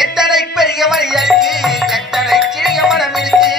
எத்தனை பெரிய மனிதருக்கு எத்தனை சிறிய மனம் இருக்கு.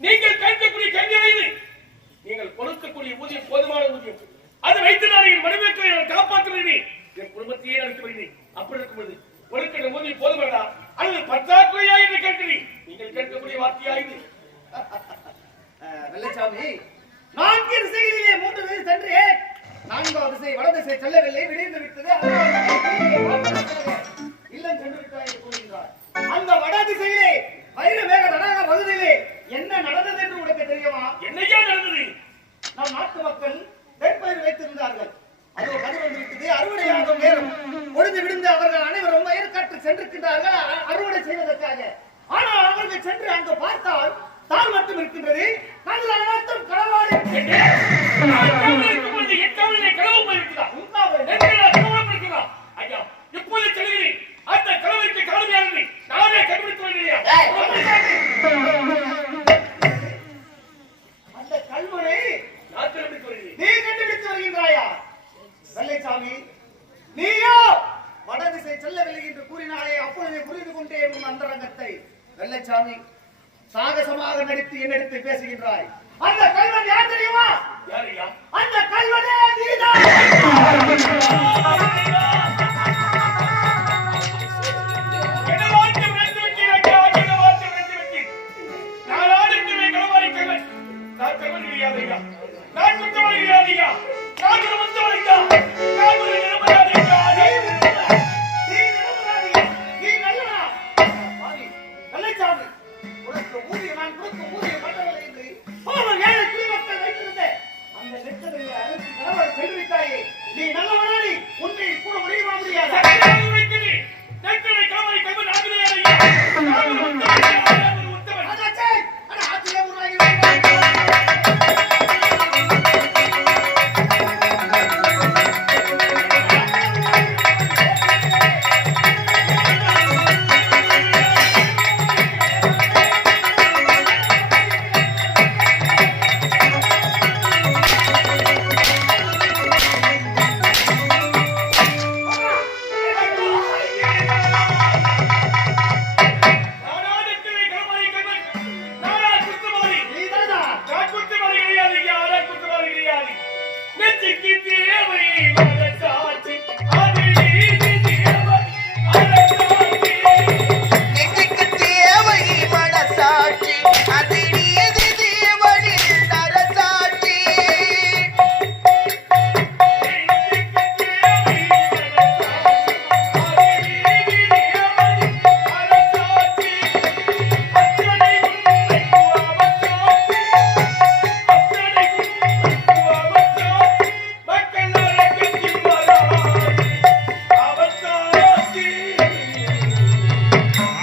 நீங்கள் கேட்கக்கூடிய கேள்வி நீங்கள் கொடுக்கக்கூடிய ஊதியம் போதுமான ஊதியம் அதை வைத்து நான் என் மனைவியை காப்பாற்றுகிறேன், என் குடும்பத்தையே நடத்தி வருகிறேன். அப்படி இருக்கும்போது கொடுக்கிற ஊதியம் போதுமானதா அல்லது பற்றாக்குறையா என்று கேட்கிறேன். நீங்கள் கேட்கக்கூடிய வார்த்தையா இது? வெள்ளச்சாமி, 4 திசைகளிலே 3 திசை சென்று 4வது திசை வடதிசை செல்லவில்லை, விடிந்து விட்டது, இல்லம் சென்று விட்டாய் என்று கூறுகிறார். அந்த வடதிசையிலே வைரமேக தடாக பகுதியிலே என்ன நடந்தது என்று உனக்கு தெரியுமா? என்னையா நடந்தது? நம் நாட்டு மக்கள் நெற்பயிர் வைத்திருந்தார்கள். அதோ கதிர் விட்டது, அறுவடையாகும் நேரம் பொழுது விடுந்து அவர்கள் அனைவரும் வயற்காற்று சென்றிருக்கின்றார்கள் அறுவடை செய்வதற்காக. ஆனால் அவர்கள் சென்று அங்கு பார்த்தால் தான் மட்டும் இருக்கின்றது, நல்ல அனைத்தும் களவாடி ஐயா இப்போது சொல்கிறேன், அந்த களவைக்கு காரணமாக நானே கண்டுபிடித்து வருகிறேன். அந்த கல்வனை நான் கண்டுபிடித்து வருகிறேன். நீ கண்டுபிடித்து வருகின்றாயா? வெள்ளைச்சாமி, நீயோ வடதிசை செல்லவில்லை என்று கூறினாலே அப்பொழுதே புரிந்து கொண்டேன் உன் அந்தரங்கத்தை. வெள்ளைச்சாமி, சாகசமாக நடித்து என்னிடத்து பேசுகின்றாய். அந்த கல்வன் யார் தெரியுமா? யாரையா? அந்த கல்வனே நீதான்.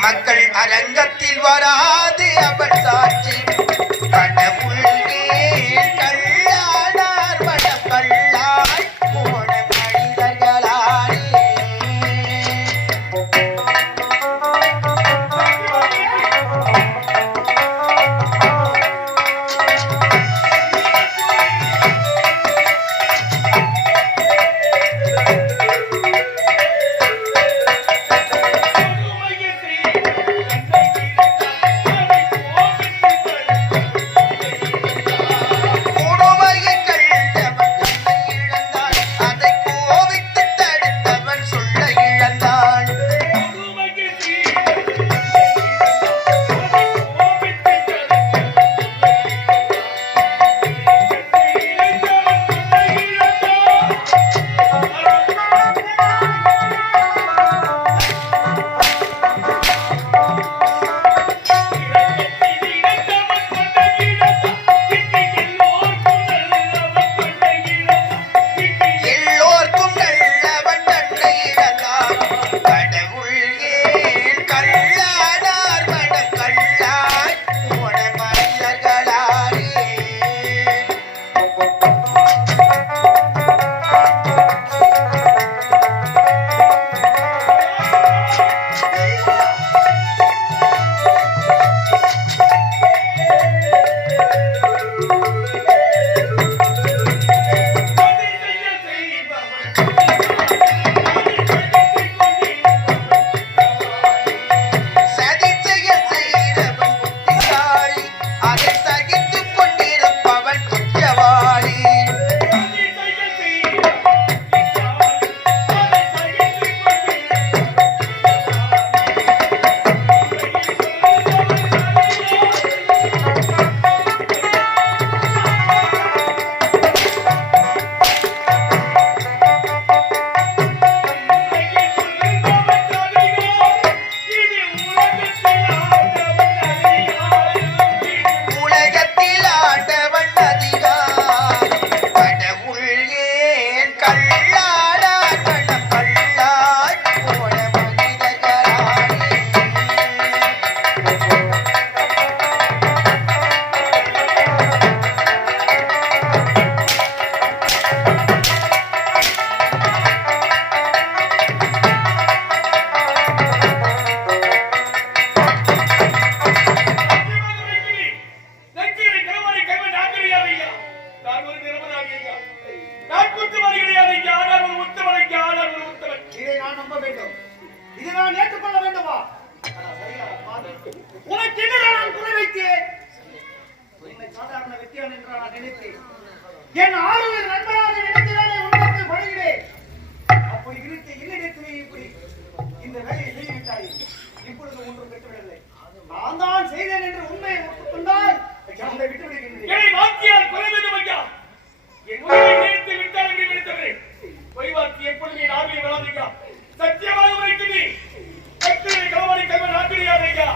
மக்கள் அரங்கத்தில் வராது அவள் சாட்சி கடவுள் கள்ளானார் மனம் கள்ளாய் போன மனிதர்களாரே என் ஆளுநர் நண்பராக நினைக்கிறானே உன்னிடத்தில் படுகிறேன். அப்படி இருக்க என்னிடத்திலே இப்படி இந்த வேலையை செய்துவிட்டாய். இப்பொழுது ஒன்றும் பெற்றுவிடவில்லை. நான் தான் செய்தேன் என்று உண்மையை ஒப்புக்கொண்டால் என்னை விட்டு விடுகின்றேன். என் வாக்கியால் குறைந்தது ஐயா. என் உயிரை நேர்த்து விட்டால் என்று நினைத்தவரே. பொய் வார்த்தை எப்பொழுது நாவிலே வராதீங்க. சத்தியமாக உரைக்கிறேன். கட்டிலை கவனி கவன் ஆக்கிரியாதையா.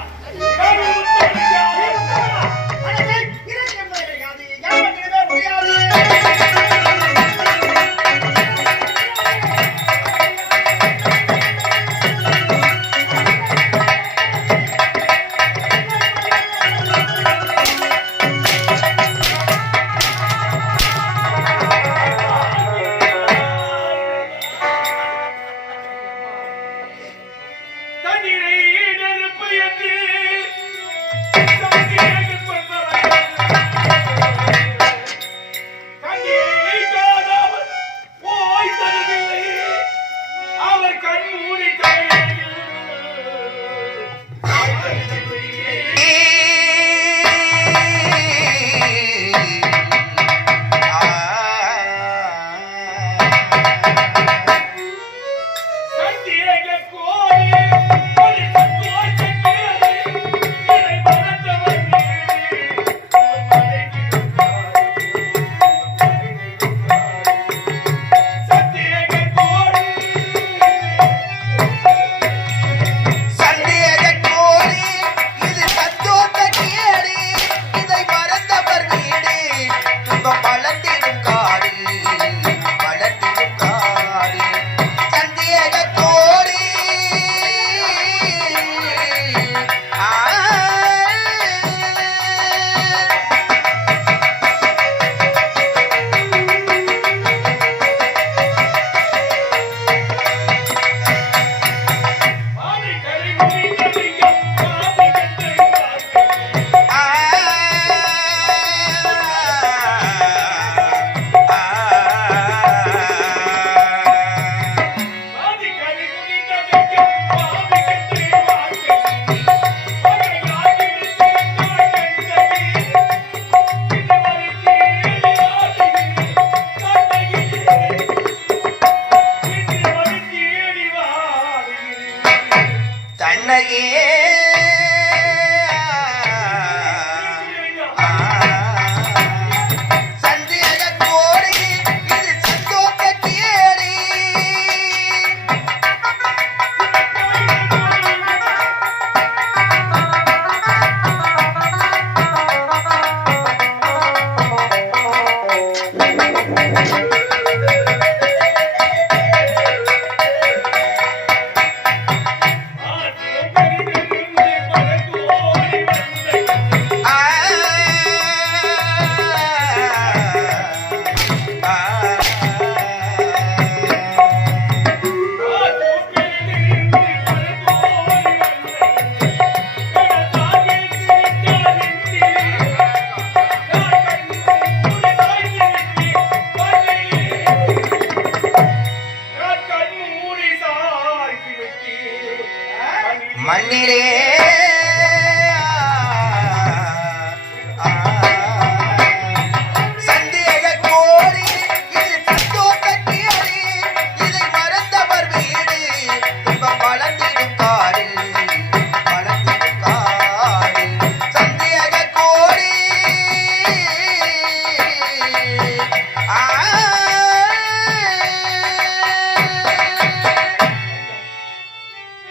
கண்ணகே சந்தேக கோடி இது சந்தோக்க கேடி மண்ணிலே சந்தேக கோடி இது சந்தோக்க கேடி இதை மறந்தவர் வீடு துன்பம் வளர்ந்திடும் காரில் சந்தேக கோடி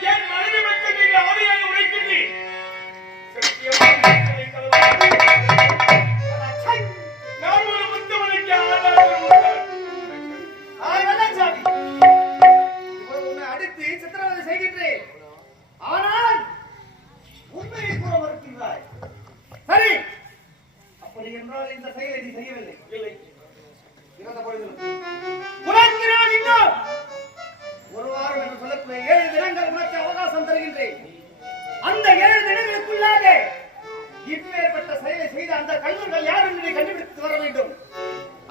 என் மனைவி மக்கள் நீங்க ஆவியாக உழைக்கின்றீர். சத்தியமாக மக்களை கலவாது. நான் ஒரு முத்தமனுக்கு ஆளான ஒரு முத்தமன். வெள்ளச்சாமி இவ்வளவு உன்னை அடித்து சித்திரவதை செய்கின்றேன். ஆனால் உண்மையை கூற மறுக்கின்றாய். சரி, அப்படி என்றால் இந்த செயலை நீ செய்யவில்லை. இல்லை. இறந்த பொழுதிலும் உனக்கு நான் இன்னும் ஒரு வாரம் என்று சொல்லக்கூடிய 7 தினங்கள் உனக்கு அவகாசம் தருகின்றேன். அந்த 7 தினங்களுக்குள்ளாக இப்பேற்பட்ட செயலை செய்த அந்த கள்ளர்கள் யார் என்று நீ கண்டுபிடித்து வர வேண்டும்.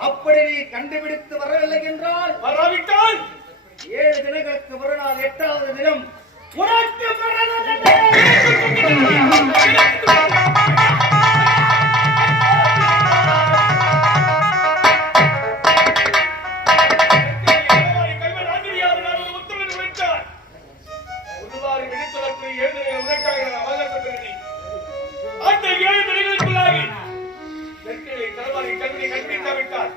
அப்படி நீ கண்டுபிடித்து வரவில்லை என்றால் வராவிட்டால் 7 தினங்களுக்கு மறுநாள் 8வது தினம் உனக்கு மரண தண்டனை. கல்வன் ஆங்கிலியார் நான் ஒரு முத்தமன் உழைத்தார். ஒருவாறு வெடித்ததற்குரிய 7 தினங்கள் உனக்காக நான் அவகாசம் தருகிறேன். அந்த 7 தினங்களுக்குள்ளாகி தெற்கிலே கல்வாரி கல்வியை கண்டுபிடிக்காவிட்டால்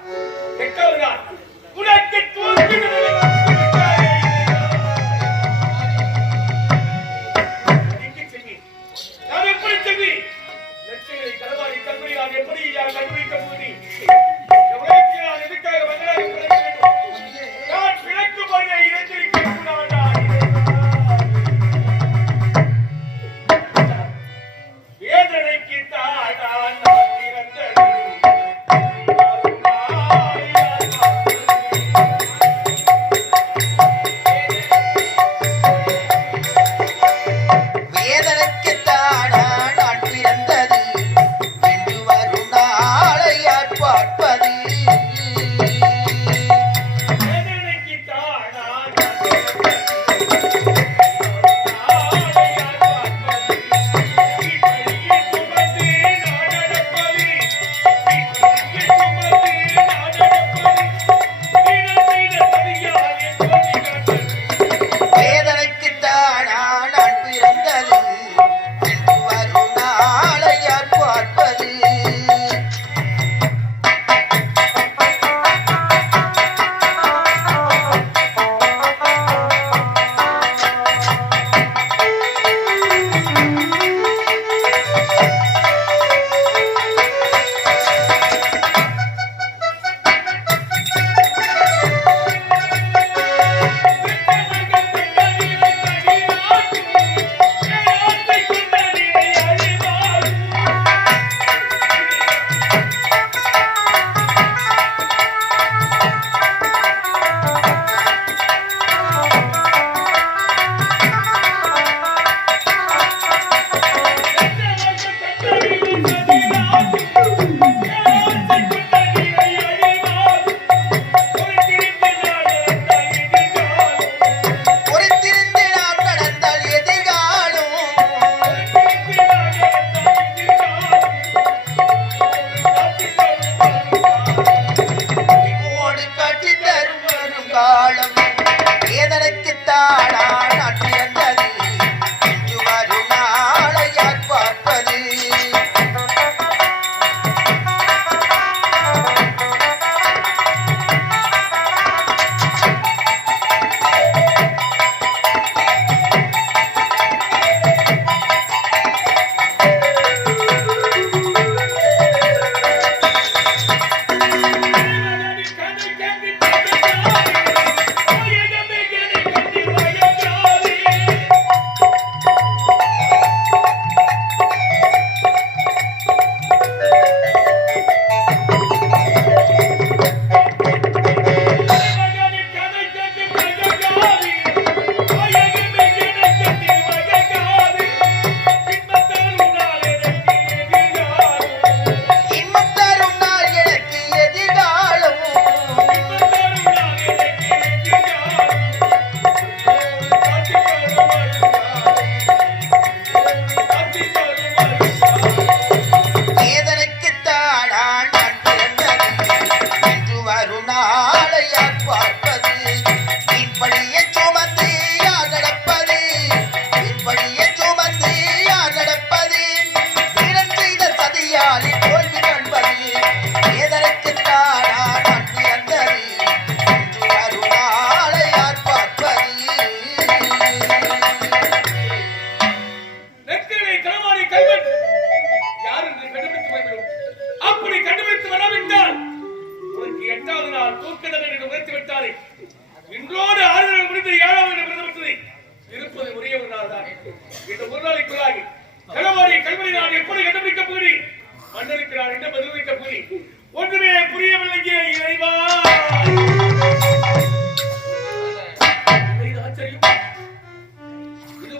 8வது நாள் உனக்கு தூக்கி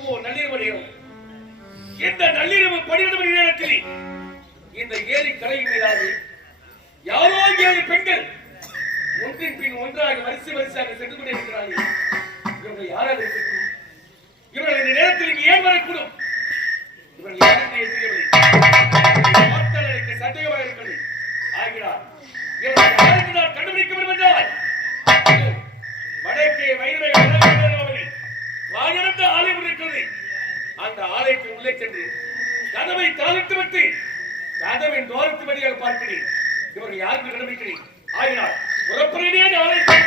இப்போ நள்ளிரவு நேரம். இந்த நள்ளிரவு 12 மணி நேரத்தில் இந்த ஏரி கரையின் மீதாக யாரோ 7 பெண்கள் ஒன்றின் பின் ஒன்றாக வரிசையாக சென்று கொண்டிருக்கிறார்கள். இவர்கள் யாராக இருக்கக்கூடும்? இவர்கள் இந்த நேரத்தில் இங்கு ஏன் வரக்கூடும்? இவர்கள் யாருக்கு தெரியவில்லை. பார்த்தால் எனக்கு சந்தேகமாக இருக்கிறது. ஆகிறார் இவர்கள் யாருக்கு நான் கண்டுபிடிக்க வேண்டும் என்றால் வடக்கே வைரவை வானிருந்த ஆலயம் இருக்கிறது. அந்த ஆலயத்தின் உள்ளே சென்று கதவை தாளித்து விட்டு கதவின் துவாரத்து வழியாக பார்க்கிறேன். இவர்கள் யாருக்கு கண்டுபிடிக்கிறேன். ஆகினார் புறப்படியே ஆலயத்தை